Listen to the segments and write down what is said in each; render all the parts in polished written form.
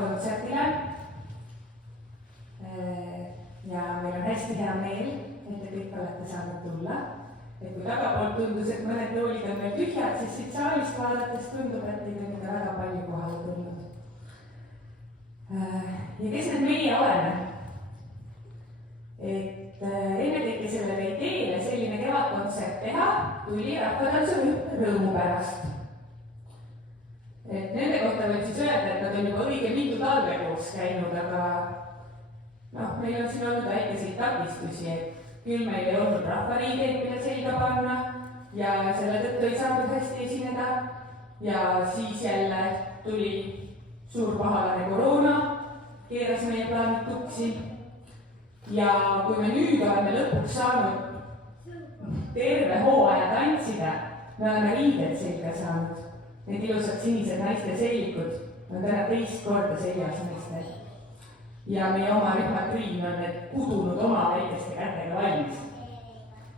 kontserdile. Ja meil on hästi hea meel, et te kõik olete saanud tulla. Et kui tagapoolt tundus, et mõned toolid on veel tühjad, siis siit saalist vaadates tundub, et teid on ikka väga palju kohale tulnud. Ja kes need meie oleme? Et ennekõike sellele ideele selline kevadkontsert teha tuli rahvatantsurühm Rõõmu pärast. Et nende kohta võib siis öelda, et nad on juba õige mitu talve koos käinud, aga meil on siin olnud väikeseid takistusi, et küll meil ei olnud rahvariideid, mida selga panna ja selle tõttu ei saanud hästi esineda. Ja siis jälle tuli suur pahalane koroona, keeras meie plaanid tuksi. Ja kui me nüüd oleme lõpuks saanud terve hooaja tantsida, me oleme riided selga saanud. Need ilusad sinised naiste sellikud on täna teist korda seljas naistel. Ja meie oma rühma Triin on need kudunud oma väikeste kätega valmis.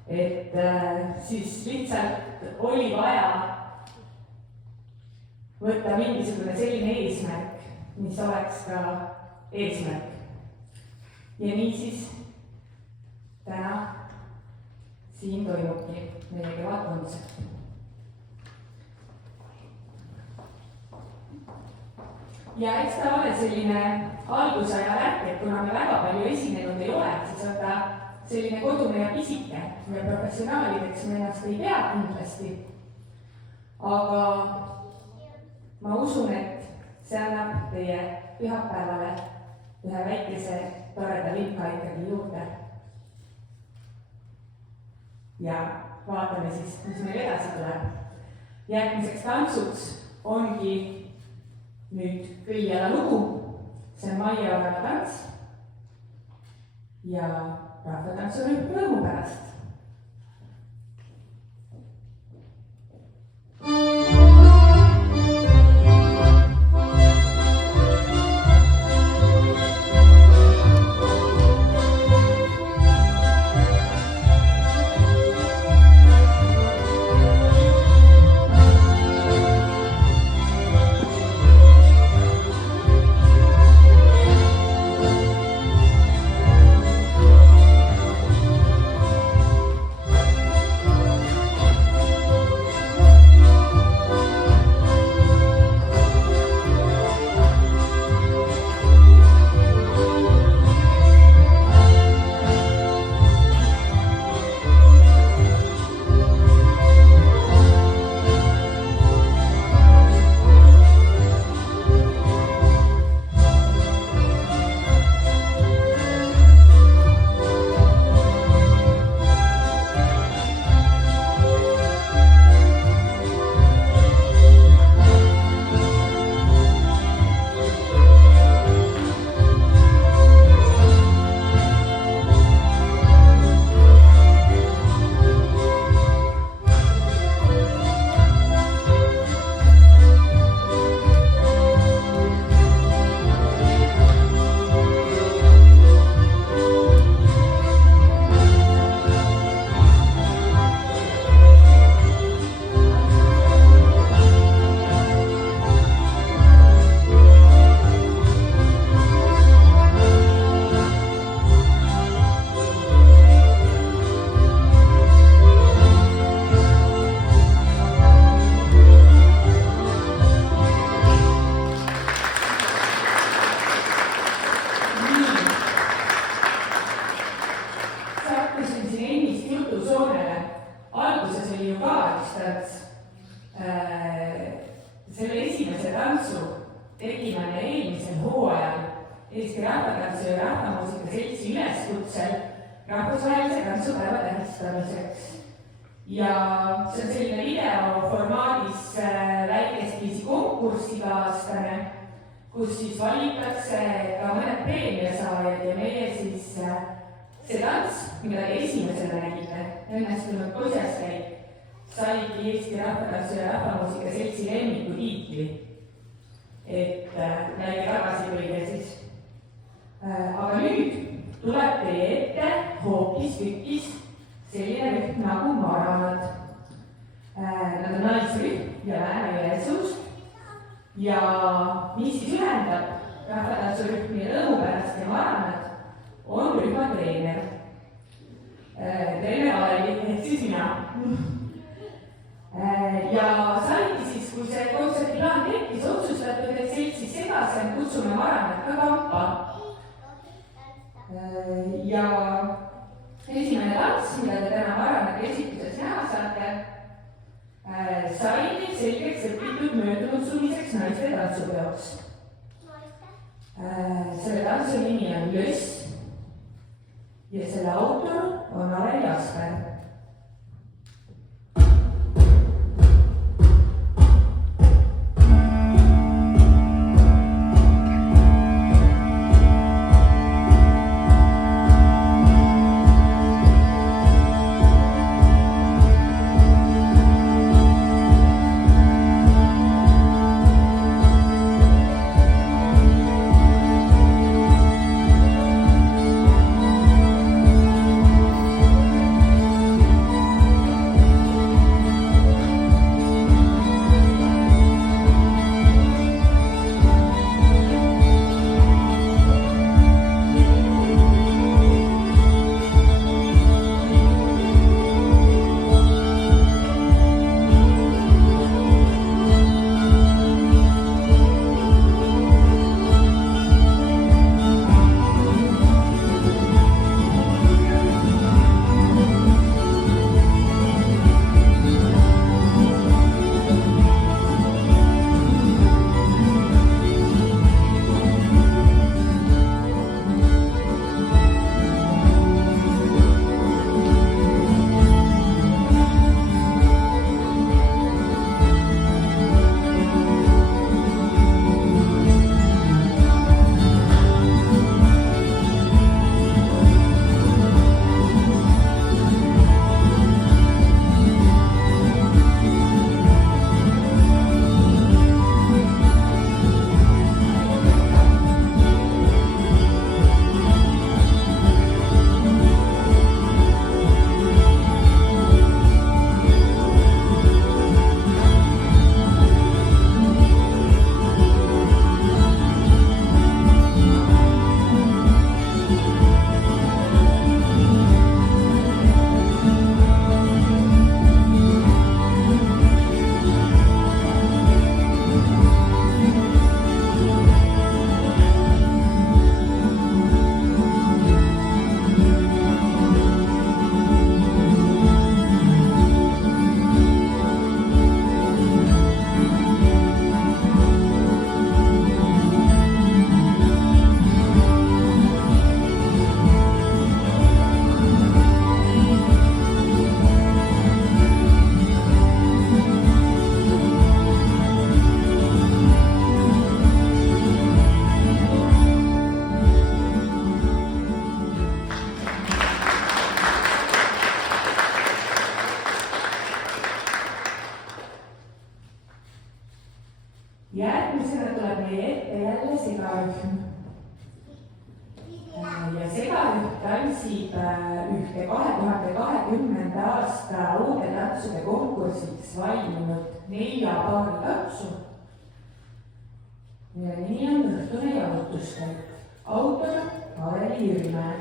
Et siis lihtsalt oli vaja võtta mingisugune selline eesmärk, mis oleks ka eesmärk. Ja niisiis täna siin toimubki meie kevadkontsert. Ja eks ta ole selline algusaja värk, et kuna me väga palju esinenud ei ole, siis on ta selline kodune ja pisike ja professionaalideks me ennast ei pea kindlasti. Aga ma usun, et see annab teie pühapäevale ühe väikese toreda vinka ikkagi juurde. Ja vaatame siis, mis meil edasi tuleb. Järgmiseks tantsuks ongi nüüd Kõljala lugu, see on Maie Orava tants ja rahvatantsurühm Rõõmu pärast. Selle esimese tantsu tegime eelmisel hooajal Eesti Rahvatantsu ja Rahvamuusika Seltsi üleskutsel rahvusvahelise tantsupäeva tähistamiseks. Ja see on selline videoformaadis väikest viisi konkurss iga-aastane, kus siis valitakse ka mõned preemiasaajad ja meie siis see tants, mida te esimesena nägite, õnnestunud kosjaskäik, saigi Eesti Rahvatantsu ja Rahvamuusika Seltsi lemmiku tiitli, et väike tagasipõige siis. Aga nüüd tuleb teie ette hoopis selline rühm nagu Maranad. Nad on naisrühm ja Lääne-Jõesuust ja mis siis ühendab rahvatantsurühmi Rõõmu pärast ja Maranat, on rühma treener. Treener Alevi, ehk siis mina. Ja saigi siis, kui see kontserdiplaan tekkis, otsustatud, et seltsis Segasem kutsume Maranat ka kampa. Ja esimene tants, mida te täna Maranati esituses näha saate, sai meil selgeks õpitud möödunud suviseks naiste tantsupeoks. Selle tantsu nimi on Löss ja selle autor on Alev Jasper. Järgmisena tuleb meie ette jälle segarühm. Ja segarühm tantsib ühte 2020. aasta uude tantsude konkursiks valminud 4 paari tantsu. Ja nimi on Õhtune jalutuskäik. Autor Alev Jürimäe.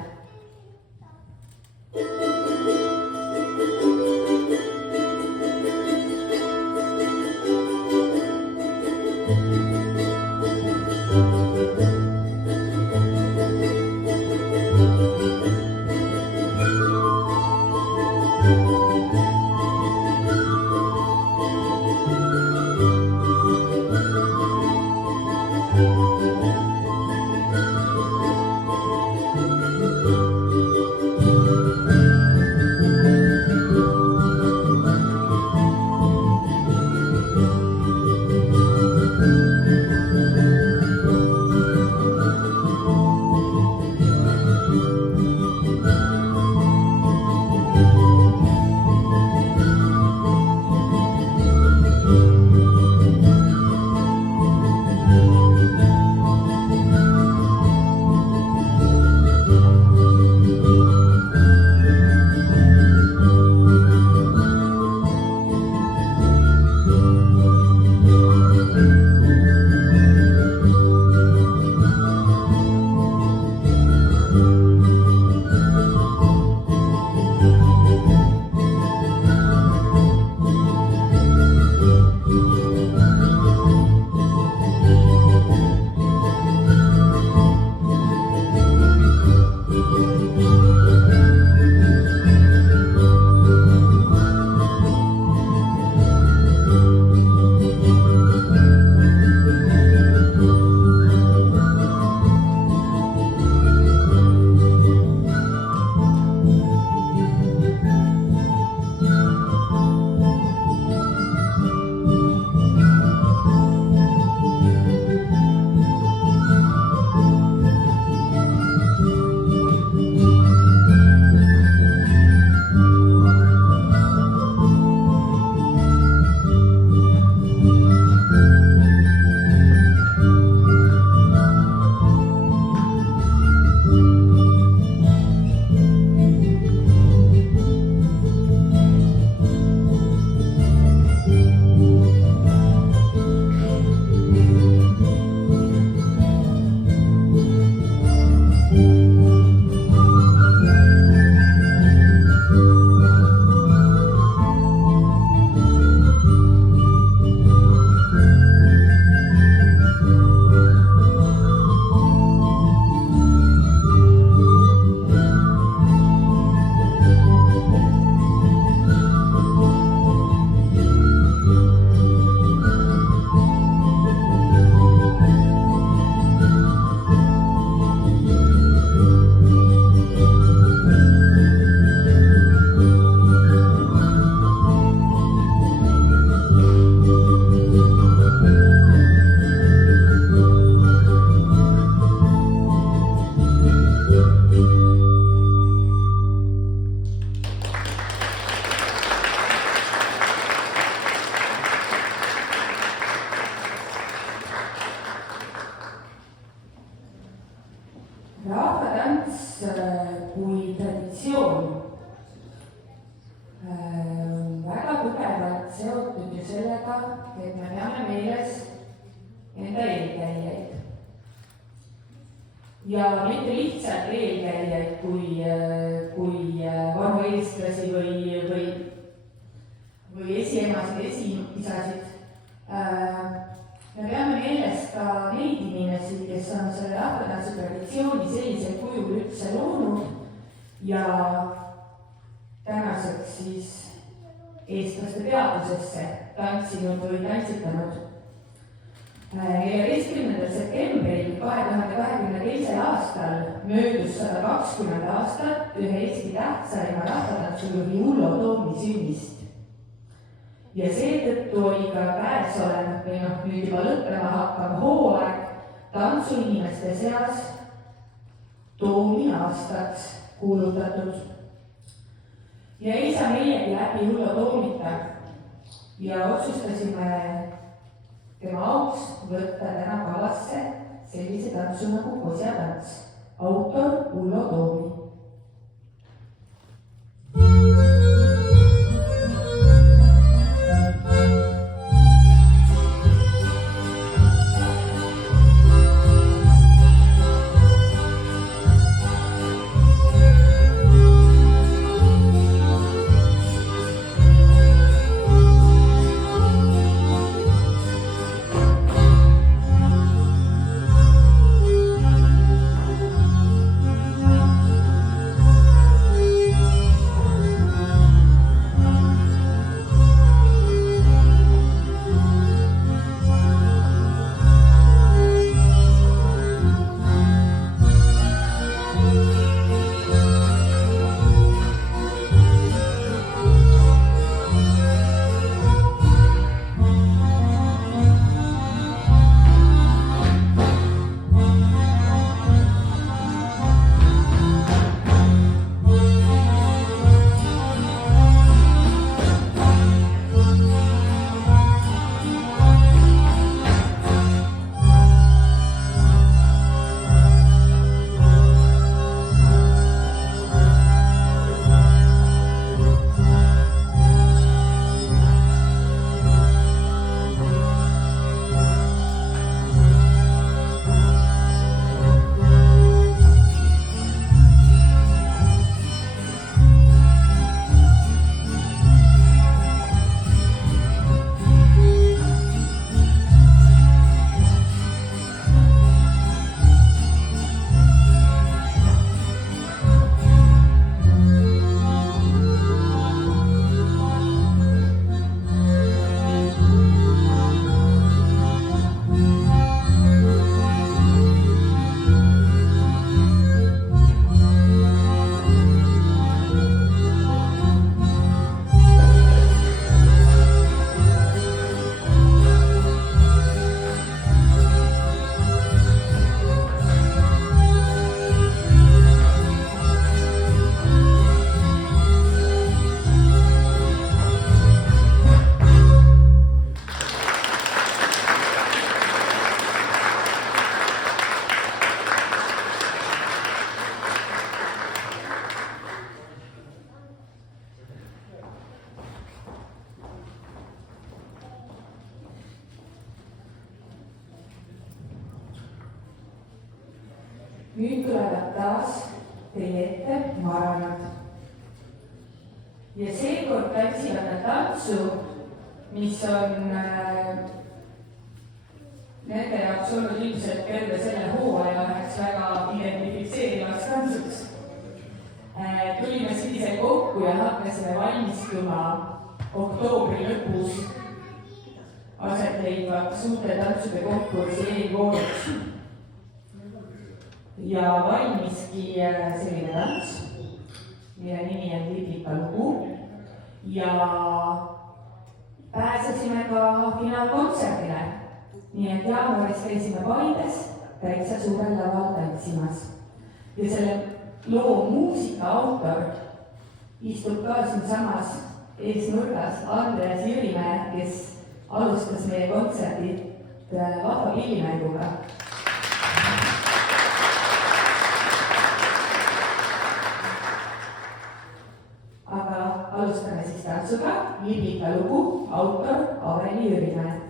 rahvatants kui traditsioon väga tugevalt seotud ju sellega, et me peame meeles enda eelkäijaid. Ja mitte lihtsalt eelkäijaid kui vanu eestlasi või esiemasid, esiisasid. Me peame meeles ka neid inimesi, kes on selle rahvatantsu traditsiooni sellisel kujul üldse loonud ja tänaseks siis eestlaste teadvusesse tantsinud või tantsitanud. 14. septembril 2022. aastal möödus 120 aastat ühe Eesti tähtsaima rahvatantsujuhi Ullo Toomi sünnist. Ja seetõttu oli ka käesolev või nüüd juba lõppema hakkav hooaeg tantsuinimeste seas Toomi aastaks kuulutatud. Ja ei saa meiegi läbi Ullo Toomita ja otsustasime tema auks võtta täna kavasse sellise tantsu nagu kosjatants, autor Ullo Toomi. Nüüd tulevad taas teie ette maranad. Ja seekord tantsivad nad tantsu, mis on nende jaoks olnud ilmselt terve selle hooaja üheks väga identifitseerivaks tantsuks. Tulime sügisel kokku ja hakkasime valmistuma oktoobri lõpus aset leidvaks uute tantsude konkursi eelvooruks. Ja valmiski selline tants, mille nimi on Liblika lugu ja pääsesime ka finaalkontserdile. Nii et jaanuaris käisime Paides täitsa suurel laval tantsimas. Ja selle loo muusika autor istub ka siinsamas eesnurgas Andreas Jürimäe, kes alustas meie kontserdit vaba pillimänguga. tantsuga Libika lugu, autor Aveli Jürimäe.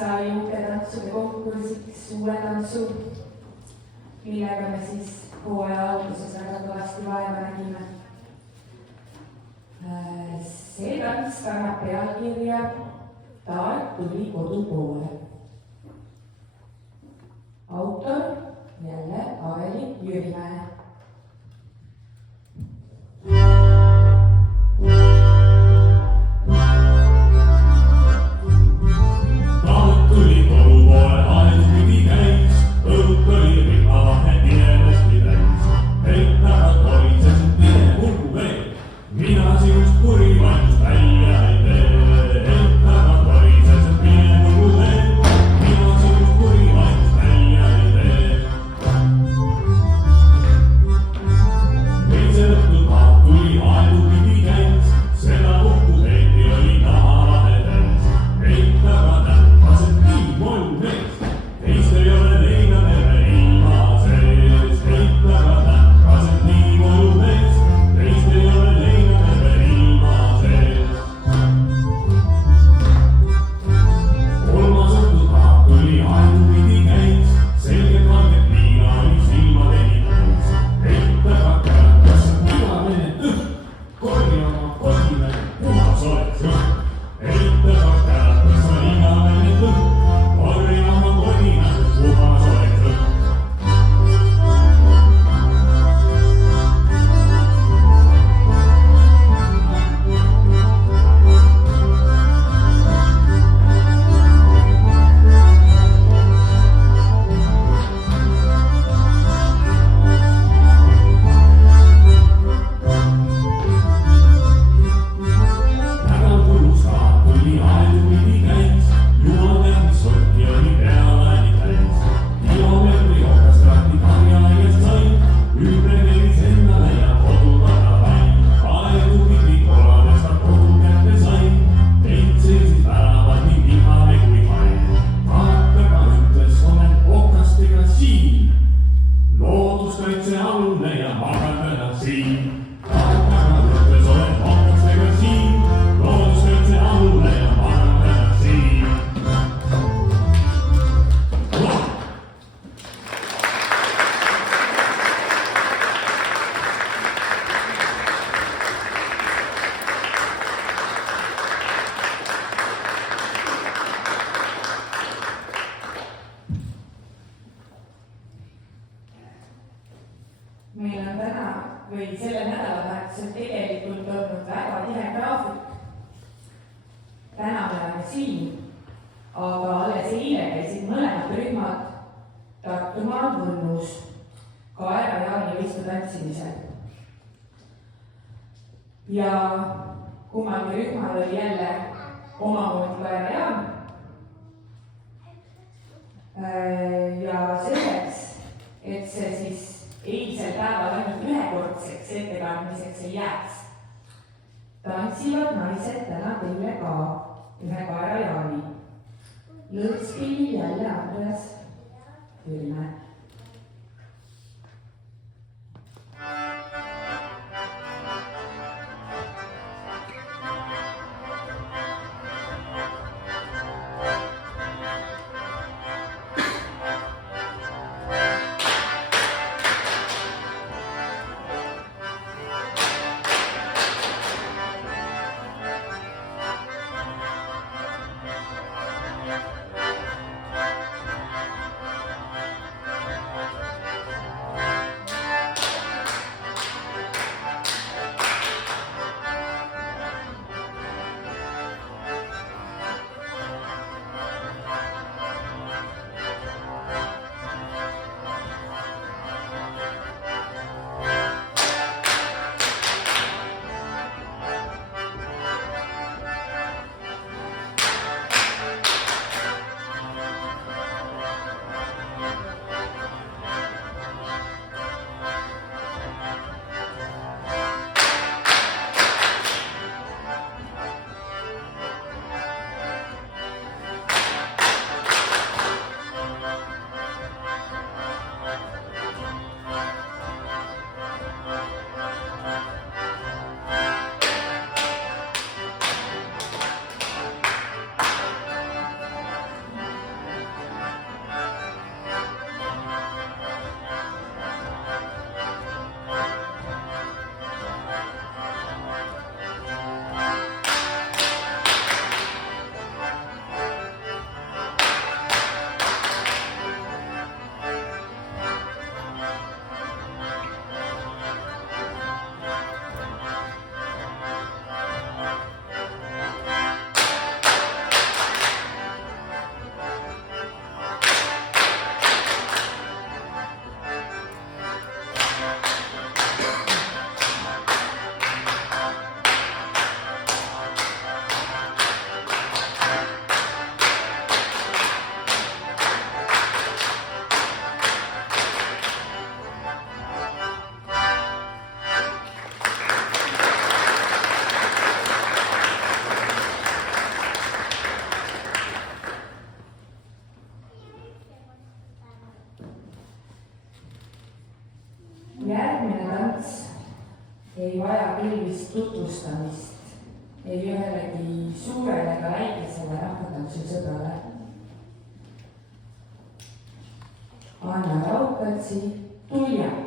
sai uudetantsude konkursiks uue tantsu, millega me siis hooaja alguses väga kõvasti vaeva nägime. See tants kannab pealkirja Taat tuli kodu poole. Autor jälle Aveli Jürimäe. täna me oleme siin, aga alles eile käisid mõlemad rühmad Tartumaal Võnnus Kaera Jaani võistlu tantsimisel. Ja kummalgi rühmal oli jälle omamoodi Kaera Jaan. Ja selleks, et see siis eilsel päeval ainult ühekordseks ettekandmiseks ei jääks, tantsivad naised täna teile ka ühe Kaera Jaani. Lõõtspillil jälle Andreas Virme. Järgmine tants ei vaja küll vist tutvustamist ei ühelegi suurele ega väikesele rahvatantsusõbrale. Anna Raudpatsi Tuljak.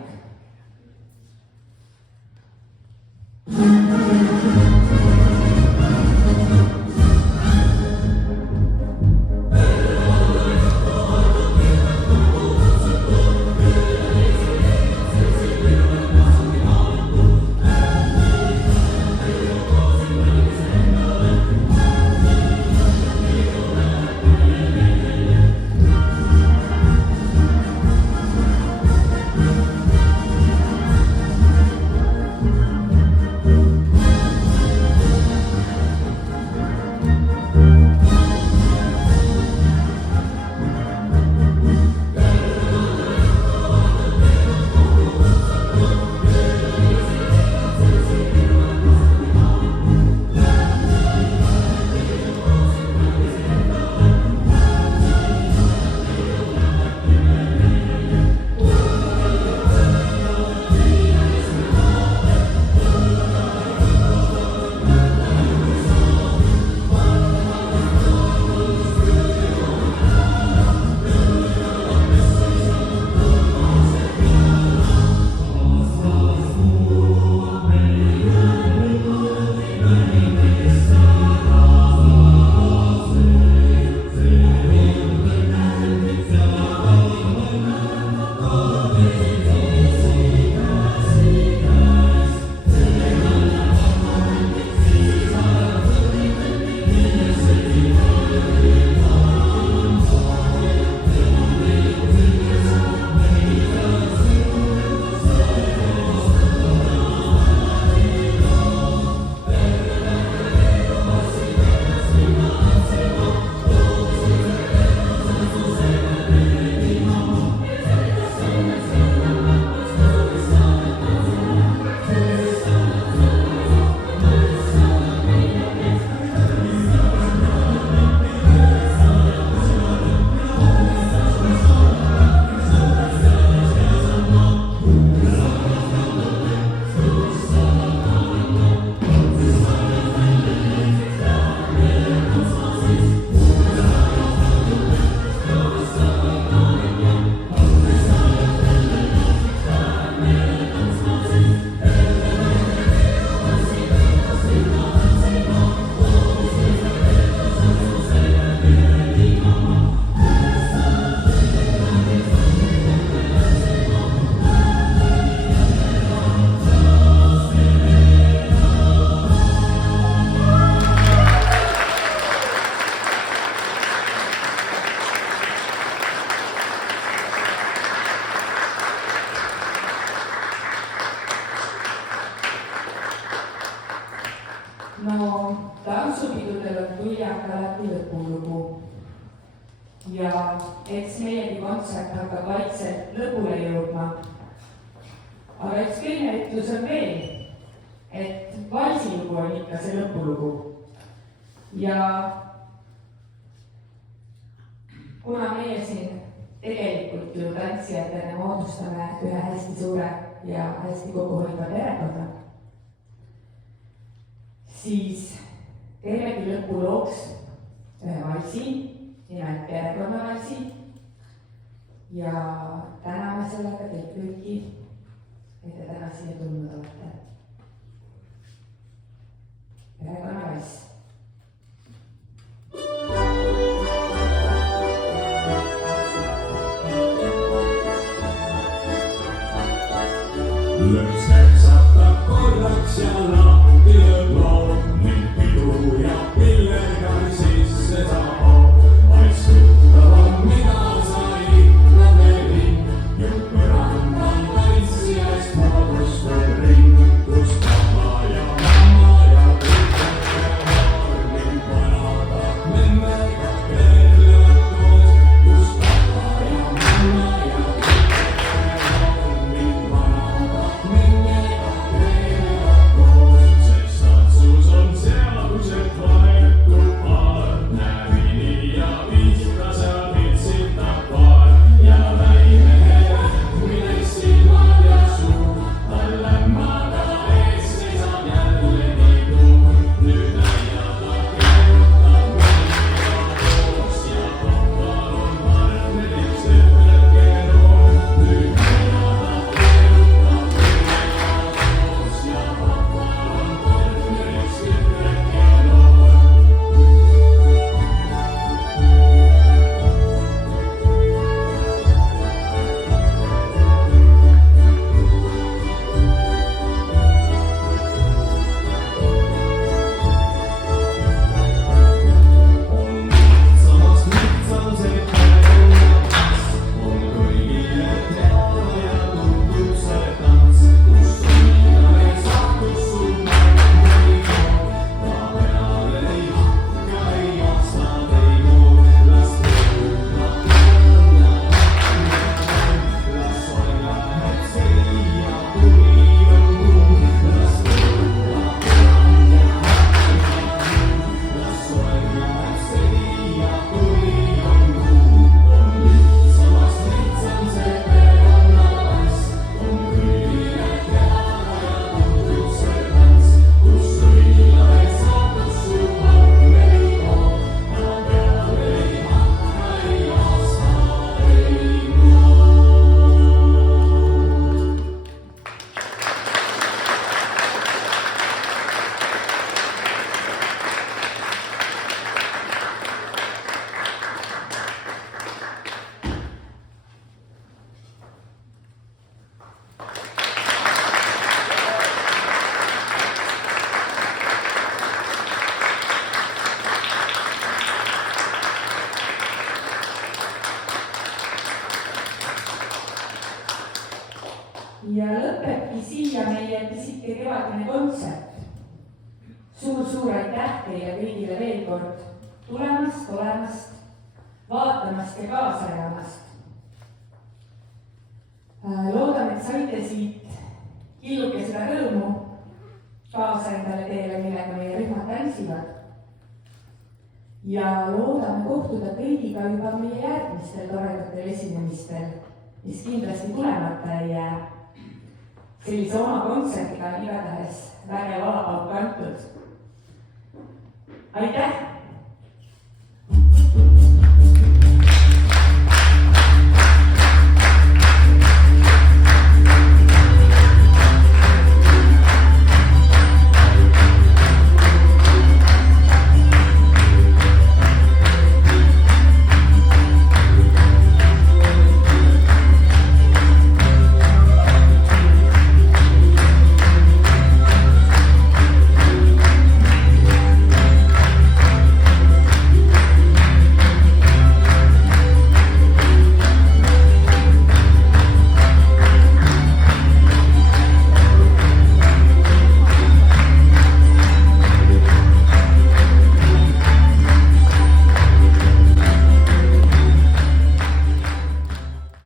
no tantsupidudel on tuljak alati lõpulugu. Ja eks meiegi kontsert hakkab vaikselt lõpule jõudma. Aga üks teine ütlus on veel, et valsilugu on ikka see lõpulugu. Ja kuna meie siin tegelikult ju tantsijatena moodustame ühe hästi suure ja hästi kokkuhoidva perekonna, siis teemegi lõpulooks ühe valsi, nimelt perekonnavalsi. Ja täname sellega teid kõiki, et te täna siia tulnud olete. Perekonnavalss. Lõks käksata korraks ja lahti lõbloo, ning pidu ja pillerga sisse saab. Aistutavam, mida sai nadeli, jutt põrandal tantsijast moodustab ring, kus papa ja mamma ja tütarke ning vanad memmega keerlevad koos, kus papa ja mamma ja tütarke ning vanad memmega keerlevad koos, sest tantsus on seadused vahetu partnerini ja viiskas ja vitsitab paar ja väimehed, milles silmad ja suu, talle maga ees seisab jällegi tuu. Nüüd näidata keerutab meiega koos ja papal on partneriks ütleke noor. Nüüd näidata keerutab meiega koos ja papal on partneriks ütleke noor. On lihtsamast lihtsam see perekonnakas, on kõigile teada ja tuntud see tants, kus õnnele saatus sul märkmõiga. Ta peale ei hakka, ei aastad ei kuu, las tõutab õnne läbi, las soilahed siia tuli on kuu, las tõutab õnne läbi, las soilahed siia tuli on kuu. On lihtsamast lihtsam see perekonnavalss, on kõigile teada ja tuntud see tants, kus õilaid saatus sul partneri toob. Ta peale ei hakka, ei aasta ei kuu. Ja lõpebki siia meie pisike kevadine kontsert. Suur aitäh teile kõigile veel kord tulemast, olemast, vaatamast ja kaasa elamast. Loodan, et saite siit killuke seda rõõmu kaasa endale teele, millega meie rühmad tantsivad. Ja loodame kohtuda kõigiga juba meie järgmistel toredatel esinemistel, mis kindlasti tulemata ei jää. Sellise oma kontsertiga on igatahes vägev alapauk antud. Aitäh